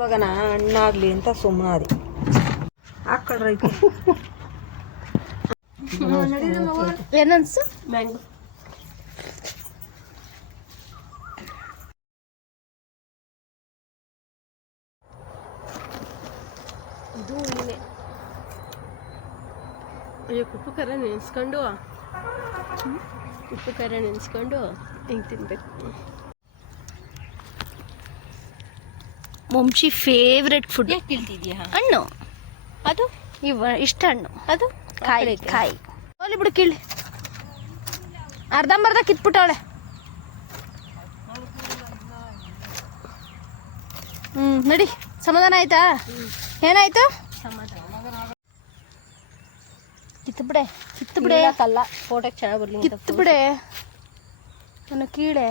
ಮಗನ ಹಣ್ಣಾಗ್ಲಿ ಅಂತ ಸುಮ್ಮನಾದಿ ಹಾಕೊಳ್ರೈತಿ ಏನನ್ಸು ಮ್ಯಾಂಗೋ ಇದು ಹುಳಿನೇ. ಅಯ್ಯೋ ಉಪ್ಪು ಖಾರ ನೆನೆಸ್ಕೊಂಡು ಹಿಂಗೆ ತಿನ್ಬೇಕು. ಮುಂಚಿ ಫೇವ್ರೆಟ್ ಫುಡ್. ಯಾಕೆ ತಿಂತಿದ್ಯಾ? ಹಣ್ಣು ಅದು ಇಷ್ಟ ಹಣ್ಣು. ಅದು ಕಾಯಿ ಹೋಲಿ ಬಿಡು ಕೀಳಿ. ಅರ್ಧಂಬರ್ಧ ಕಿತ್ಬಿಟ್ಟವಳೆ. ನಡಿ. ಸಮಾಧಾನ ಆಯ್ತಾ? ಏನಾಯ್ತು? ಕಿತ್ತುಬಿಡೆ ಕಲ್ಲ ಫೋಟೋಕ್ಕೆ ಚೆನ್ನಾಗಿ ಬರಲಿ ಕಿತ್ತುಬಿಡೆ ನನ್ನ ಕೀಳೆ.